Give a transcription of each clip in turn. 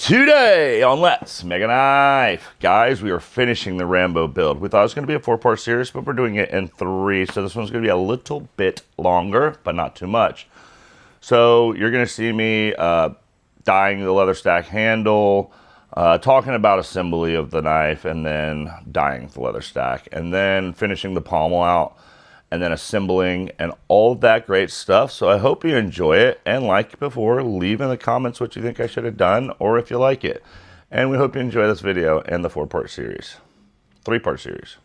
Today on Let's Make a Knife, guys, we are finishing the Rambo build. We thought it was going to be a 4-part series, but we're doing it in 3. So this one's going to be a little bit longer, but not too much. So you're going to see me dyeing the leather stack handle, talking about assembly of the knife, and then dyeing the leather stack, and then finishing the pommel out, and then assembling and all of that great stuff. So I hope you enjoy it, and like before, leave in the comments what you think I should have done or if you like it. And we hope you enjoy this video and the 4-part series, 3-part series.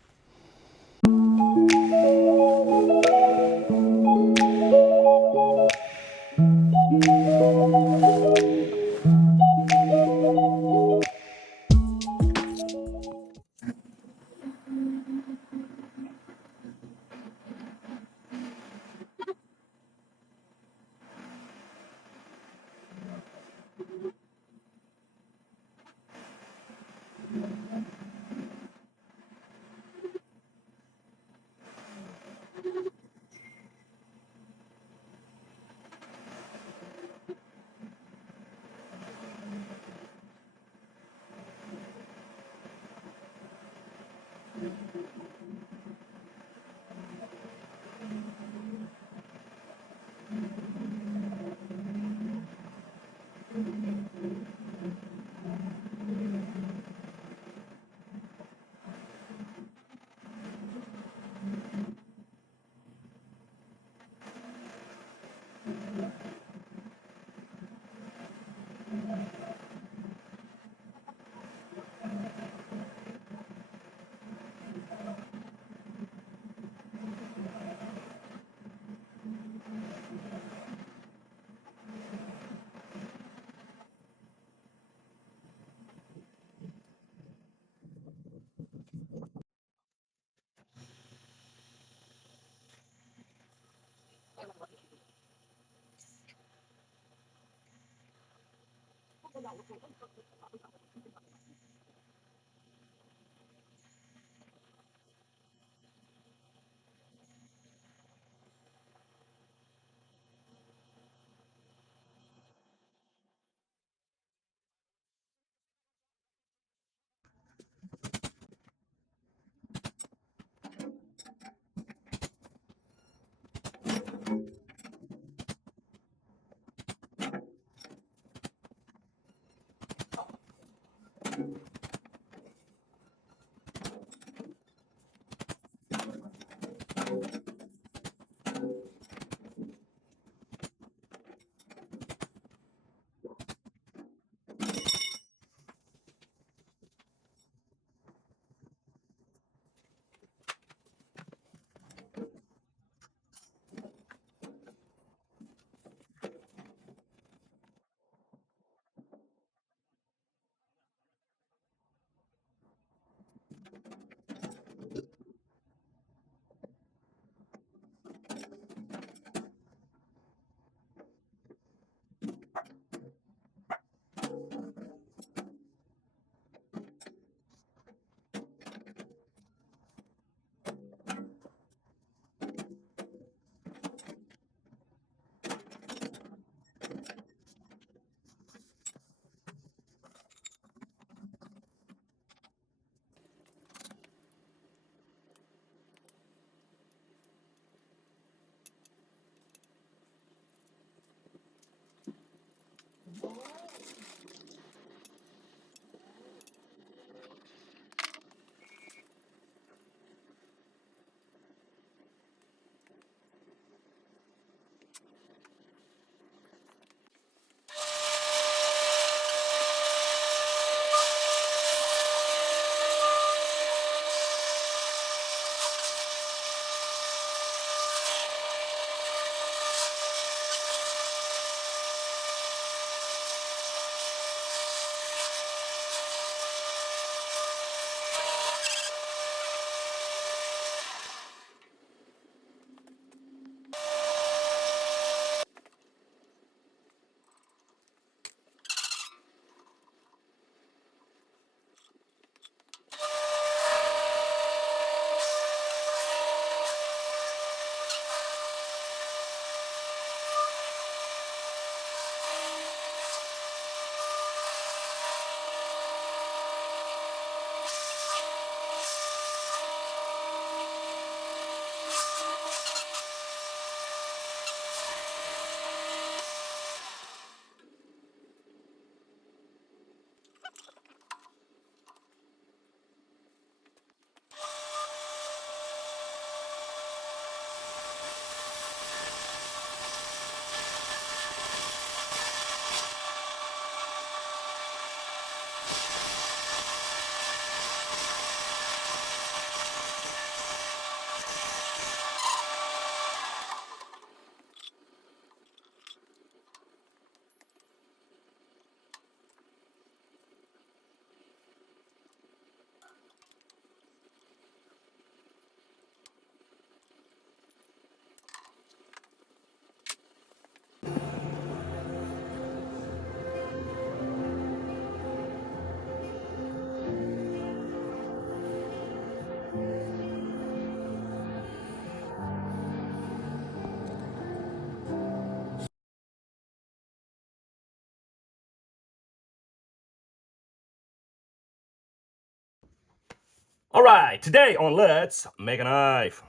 All right, today on Let's Make a Knife,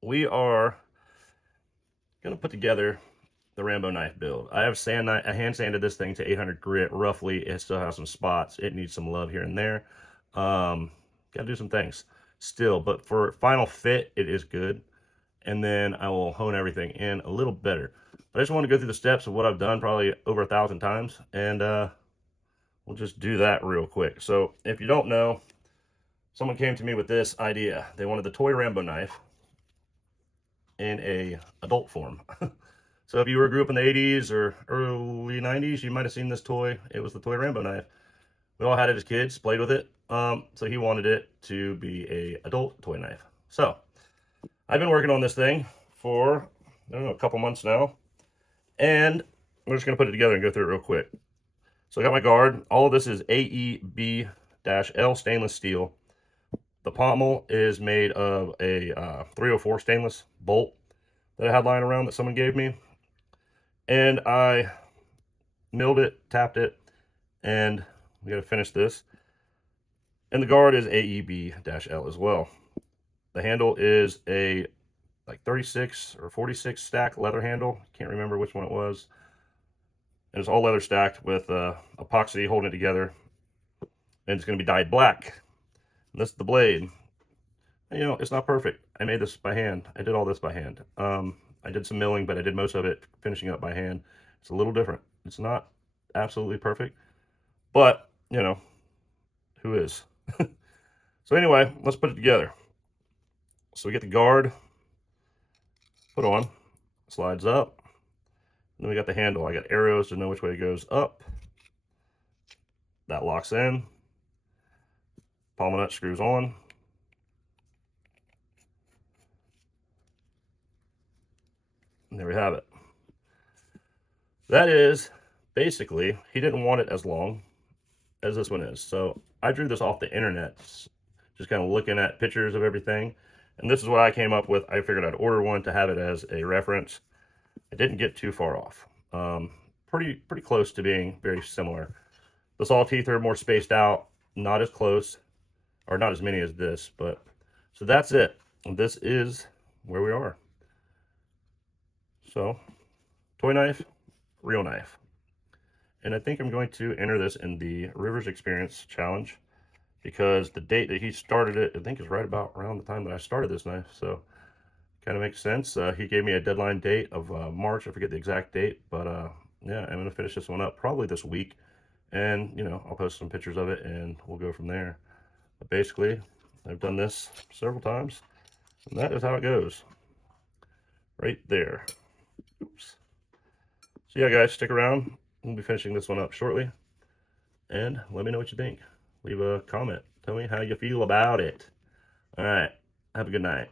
we are gonna put together the Rambo knife build. I have I hand sanded this thing to 800 grit roughly. It still has some spots. It needs some love here and there. Gotta do some things still, but for final fit, it is good. And then I will hone everything in a little better. But I just want to go through the steps of what I've done probably over 1,000 times, and we'll just do that real quick. So if you don't know, someone came to me with this idea. They wanted the toy Rambo knife in a adult form. So if you grew up in the 80s or early 90s, you might have seen this toy. It was the toy Rambo knife. We all had it as kids, played with it. So he wanted it to be a adult toy knife. So I've been working on this thing for, I don't know, a couple months now. And we're just going to put it together and go through it real quick. So I got my guard. All of this is AEB-L stainless steel. The pommel is made of a 304 stainless bolt that I had lying around that someone gave me. And I milled it, tapped it, and we got to finish this. And the guard is AEB-L as well. The handle is a like 36 or 46 stack leather handle. Can't remember which one it was. And it's all leather stacked with epoxy holding it together. And it's going to be dyed black. And this is the blade. And, you know, it's not perfect. I made this by hand. I did all this by hand. I did some milling, but I did most of it finishing up by hand. It's a little different. It's not absolutely perfect, but, you know, who is? So anyway, let's put it together. So we get the guard put on, slides up, and then we got the handle. I got arrows to know which way it goes up. That locks in. Pommel nut screws on. And there we have it. That is basically, he didn't want it as long as this one is. So I drew this off the internet, just kind of looking at pictures of everything. And this is what I came up with. I figured I'd order one to have it as a reference. I didn't get too far off. Pretty close to being very similar. The saw teeth are more spaced out, not as close, or not as many as this, but so that's it. And this is where we are. So, toy knife, real knife. And I think I'm going to enter this in the Rivers Experience Challenge because the date that he started it, I think is right about around the time that I started this knife. So, kind of makes sense. He gave me a deadline date of March. I forget the exact date, but yeah, I'm going to finish this one up probably this week. And, you know, I'll post some pictures of it and we'll go from there. But basically, I've done this several times, and that is how it goes. Right there. Oops. So yeah, guys, stick around. We'll be finishing this one up shortly. And let me know what you think. Leave a comment. Tell me how you feel about it. All right. Have a good night.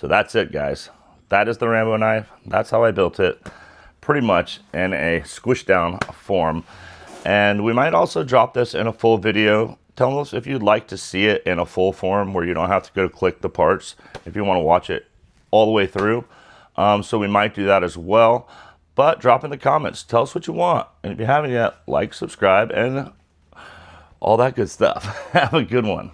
So that's it, guys. That is the Rambo knife. That's how I built it, pretty much in a squished down form. And we might also drop this in a full video. Tell us if you'd like to see it in a full form where you don't have to go click the parts if you want to watch it all the way through. So we might do that as well. But drop in the comments. Tell us what you want. And if you haven't yet, like, subscribe, and all that good stuff. Have a good one.